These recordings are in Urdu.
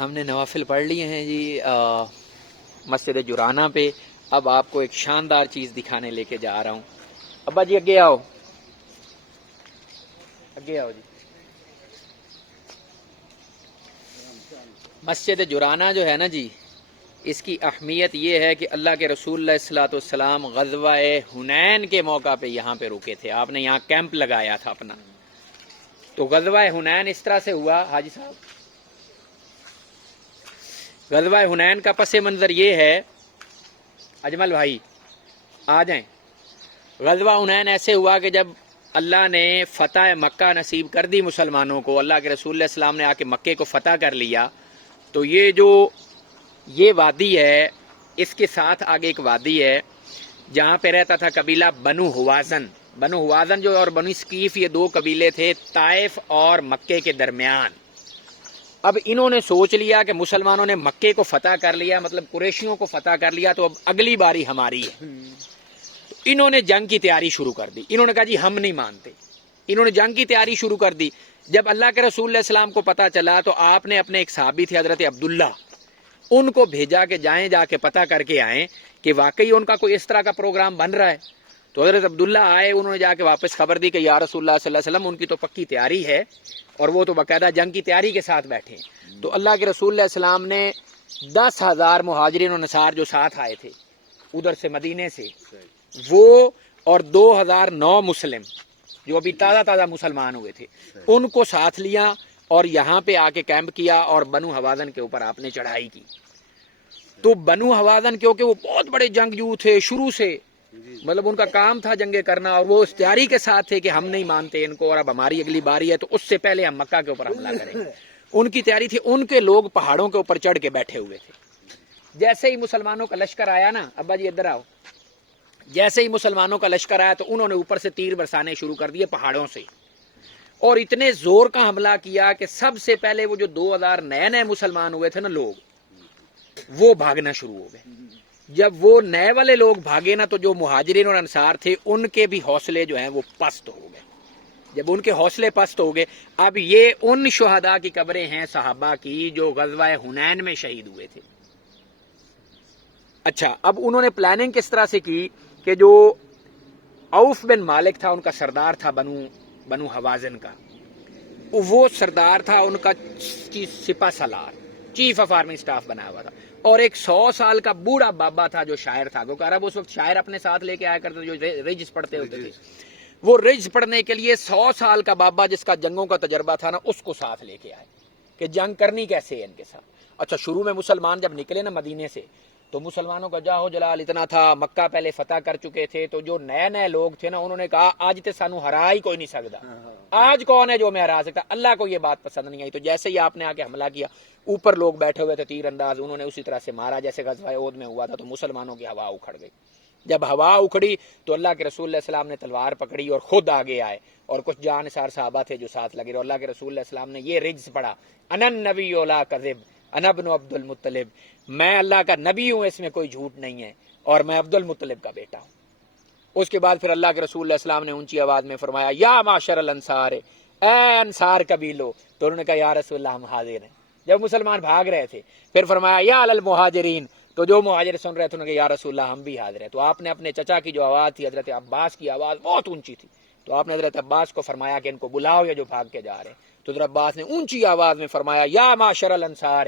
ہم نے نوافل پڑھ لیے ہیں جی مسجد جرانہ پہ. اب آپ کو ایک شاندار چیز دکھانے لے کے جا رہا ہوں. ابا جی اگے آؤ، اگے آؤ جی. مسجد جرانہ جو ہے نا جی، اس کی اہمیت یہ ہے کہ اللہ کے رسول علیہ الصلوۃ والسلام غزوہ حنین کے موقع پہ یہاں پہ رکے تھے. آپ نے یہاں کیمپ لگایا تھا اپنا. تو غزوہ حنین اس طرح سے ہوا حاجی صاحب، غزوہ حنین کا پس منظر یہ ہے، اجمل بھائی آ جائیں. غزوہ حنین ایسے ہوا کہ جب اللہ نے فتح مکہ نصیب کر دی مسلمانوں کو، اللہ کے رسول علیہ السلام نے آ کے مکے کو فتح کر لیا، تو یہ وادی ہے، اس کے ساتھ آگے ایک وادی ہے جہاں پہ رہتا تھا قبیلہ بنو ہوازن. بنو ہوازن جو اور بنو ثقیف، یہ دو قبیلے تھے طائف اور مکے کے درمیان. اب انہوں نے سوچ لیا کہ مسلمانوں نے مکے کو فتح کر لیا، مطلب قریشیوں کو فتح کر لیا، تو اب اگلی باری ہماری ہے. تو انہوں نے جنگ کی تیاری شروع کر دی. انہوں نے کہا جی ہم نہیں مانتے. انہوں نے جنگ کی تیاری شروع کر دی. جب اللہ کے رسول علیہ السلام کو پتہ چلا تو آپ نے اپنے ایک صحابی تھے حضرت عبداللہ، ان کو بھیجا کہ جائیں، جا کے پتہ کر کے آئیں کہ واقعی ان کا کوئی اس طرح کا پروگرام بن رہا ہے. تو حضرت عبداللہ آئے، انہوں نے جا کے واپس خبر دی کہ یا رسول اللہ صلی اللہ علیہ وسلم، ان کی تو پکی تیاری ہے اور وہ تو باقاعدہ جنگ کی تیاری کے ساتھ بیٹھے ہیں. تو اللہ کے رسول علیہ السلام نے 10,000 مہاجرین و نصار جو ساتھ آئے تھے ادھر سے مدینے سے، وہ اور 2,009 مسلم جو ابھی تازہ مسلمان ہوئے تھے، ان کو ساتھ لیا اور یہاں پہ آ کے کیمپ کیا اور بنو حوازن کے اوپر آپ نے چڑھائی کی. تو بنو حوازن کیونکہ وہ بہت بڑے جنگجو تھے شروع سے، مطلب ان کا کام تھا جنگیں کرنا، اور وہ اس تیاری کے ساتھ تھے کہ ہم نہیں مانتے ان کو، اور اب ہماری اگلی باری ہے تو اس سے پہلے ہم مکہ کے اوپر حملہ کریں گے. ان کی تیاری تھی. ان کے لوگ پہاڑوں کے اوپر چڑھ کے بیٹھے ہوئے تھے. جیسے ہی مسلمانوں کا لشکر آیا نا، ابا جی ادھر آؤ، جیسے ہی مسلمانوں کا لشکر آیا تو انہوں نے اوپر سے تیر برسانے شروع کر دیے پہاڑوں سے، اور اتنے زور کا حملہ کیا کہ سب سے پہلے وہ جو 2,000 نئے مسلمان ہوئے تھے نا لوگ، وہ بھاگنا شروع ہو گئے. جب وہ نئے والے لوگ بھاگے نا تو جو مہاجرین اور انصار تھے ان کے بھی حوصلے جو ہیں وہ پست ہو گئے. جب ان کے حوصلے پست ہو گئے، اب یہ ان شہداء کی قبریں ہیں صحابہ کی جو غزوہ حنین میں شہید ہوئے تھے. اچھا، اب انہوں نے پلاننگ کس طرح سے کی کہ جو عوف بن مالک تھا، ان کا سردار تھا بنو حوازن کا، وہ سردار تھا ان کا سپہ سالار، چیف آف آرمی سٹاف بنا ہوا تھا، اور ایک 100 سال کا بوڑھا بابا تھا جو شاعر تھا، کیونکہ عرب اس وقت شاعر اپنے ساتھ لے کے آیا کرتے جو رجز پڑھتے ہوتے تھے. وہ رجز پڑھنے کے لیے 100 سال کا بابا جس کا جنگوں کا تجربہ تھا نا، اس کو ساتھ لے کے آئے کہ جنگ کرنی کیسے ہے ان کے ساتھ. اچھا، شروع میں مسلمان جب نکلے نا مدینے سے تو مسلمانوں کا جاہو جلال اتنا تھا، مکہ پہلے فتح کر چکے تھے، تو جو نئے لوگ تھے نا انہوں نے کہا آج تے سانو ہرا ہی کوئی نہیں سکتا، آج کون ہے جو میں ہرا سکتا. اللہ کو یہ بات پسند نہیں آئی. تو جیسے ہی آپ نے آ کے حملہ کیا، اوپر لوگ بیٹھے ہوئے تھے تیر انداز، انہوں نے اسی طرح سے مارا جیسے غزوہ احد میں ہوا تھا. تو مسلمانوں کی ہوا اکھڑ گئی. جب ہوا اکھڑی تو اللہ کے رسول علیہ السلام نے تلوار پکڑی اور خود آگے آئے، اور کچھ جانثار صحابہ تھے جو ساتھ لگے. اور اللہ کے رسول علیہ السلام نے یہ رجز پڑھا، انا النبی لا کذب انا ابن عبد المطلب، میں اللہ کا نبی ہوں، اس میں کوئی جھوٹ نہیں ہے، اور میں عبد المطلب کا بیٹا ہوں. اس کے بعد پھر اللہ کے رسول علیہ السلام نے اونچی آواز میں فرمایا یا معاشر الانصار، اے انصار قبیلو. تو انہوں نے کہا یا رسول اللہ ہم حاضر ہیں. جب مسلمان بھاگ رہے تھے پھر فرمایا یا علی المہاجرین. تو جو مہاجر سن رہے تھے انہوں نے کہا یا رسول اللہ ہم بھی حاضر ہیں. تو آپ نے اپنے چچا کی جو آواز تھی، حضرت عباس کی آواز بہت اونچی تھی، تو آپ نے حضرت عباس کو فرمایا کہ ان کو بلاؤ یہ جو بھاگ کے جا رہے ہیں. تو حضرت عباس نے اونچی آواز میں فرمایا یا معاشر الانصار.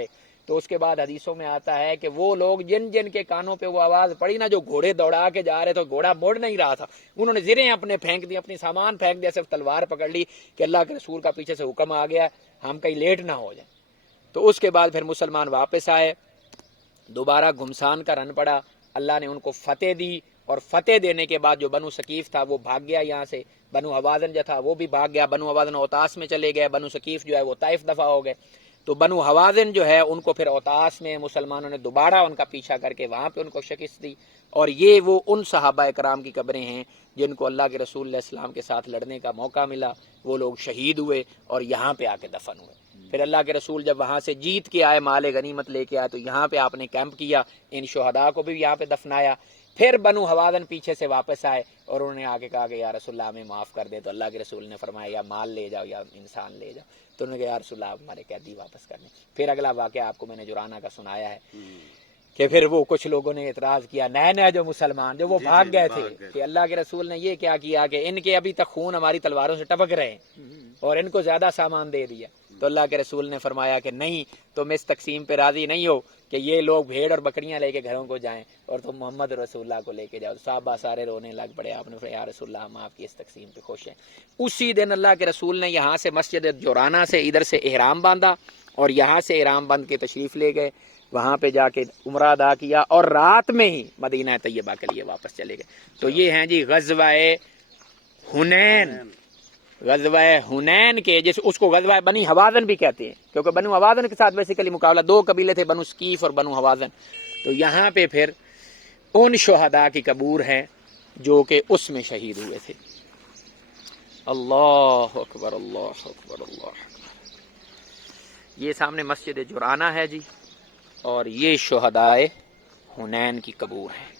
تو اس کے بعد حدیثوں میں آتا ہے کہ وہ لوگ جن کے کانوں پہ وہ آواز پڑی نا، جو گھوڑے دوڑا کے جا رہے تھے، گھوڑا مڑ نہیں رہا تھا، انہوں نے زریں اپنے پھینک دی، اپنی سامان پھینک دیا، صرف تلوار پکڑ لی کہ اللہ کے رسول کا پیچھے سے حکم آ گیا ہم کہیں لیٹ نہ ہو جائیں. تو اس کے بعد پھر مسلمان واپس آئے، دوبارہ گھمسان کا رن پڑا، اللہ نے ان کو فتح دی، اور فتح دینے کے بعد جو بنو ثقیف تھا وہ بھاگ گیا یہاں سے، بنو حوازن جو تھا وہ بھی بھاگ گیا، بنو حوازن اوتاس میں چلے گئے، بنو ثقیف جو ہے وہ طائف دفع ہو گئے. تو بنو حوازن جو ہے ان کو پھر اوتاس میں مسلمانوں نے دوبارہ ان کا پیچھا کر کے وہاں پہ ان کو شکست دی. اور یہ وہ ان صحابہ کرام کی قبریں ہیں جن کو اللہ کے رسول علیہ السلام کے ساتھ لڑنے کا موقع ملا، وہ لوگ شہید ہوئے اور یہاں پہ آ کے دفن ہوئے. پھر اللہ کے رسول جب وہاں سے جیت کے آئے، مال غنیمت لے کے آئے، تو یہاں پہ آپ نے کیمپ کیا، ان شہداء کو بھی یہاں پہ دفنایا. پھر بنو حوازن پیچھے سے واپس آئے اور انہوں نے آگے کہا کہ یا رسول اللہ ہمیں معاف کر دے. تو اللہ کے رسول نے فرمایا یا مال لے جاؤ یا انسان لے جاؤ. تو انہوں نے کہا یا رسول اللہ ہمارے قیدی واپس کر دیں. پھر اگلا واقعہ آپ کو میں نے جرانہ کا سنایا ہے کہ پھر وہ کچھ لوگوں نے اعتراض کیا، نئے نئے جو مسلمان جو وہ بھاگ گئے تھے کہ اللہ کے رسول نے یہ کیا کیا کہ ان کے ابھی تک خون ہماری تلواروں سے ٹپک رہے ہیں اور ان کو زیادہ سامان دے دیا. تو اللہ کے رسول نے فرمایا کہ نہیں، تم اس تقسیم پہ راضی نہیں ہو کہ یہ لوگ بھیڑ اور بکریاں لے کے گھروں کو جائیں اور تم محمد رسول اللہ کو لے کے جاؤ. صحابہ سارے رونے لگ پڑے. آپ نے فرمایا یا رسول اللہ ہم آپ کی اس تقسیم پہ خوش ہیں. اسی دن اللہ کے رسول نے یہاں سے مسجد جورانہ سے ادھر سے احرام باندھا اور یہاں سے احرام باندھ کے تشریف لے گئے. وہاں پہ جا کے عمرہ ادا کیا اور رات میں ہی مدینہ طیبہ کے لیے واپس چلے گئے. تو یہ ہیں جی غزوہ حنین. غزوہ حنین کے جس اس کو غزوہ بنی حوازن بھی کہتے ہیں کیونکہ بنو حوازن کے ساتھ بیسیکلی مقابلہ دو قبیلے تھے، بنو ثقیف اور بنو حوازن. تو یہاں پہ پھر ان شہداء کی قبور ہے جو کہ اس میں شہید ہوئے تھے. اللہ اکبر اللہ اکبر اللہ اکبر. یہ سامنے مسجد جرانہ ہے جی اور یہ شہداء حنین کی قبور ہے.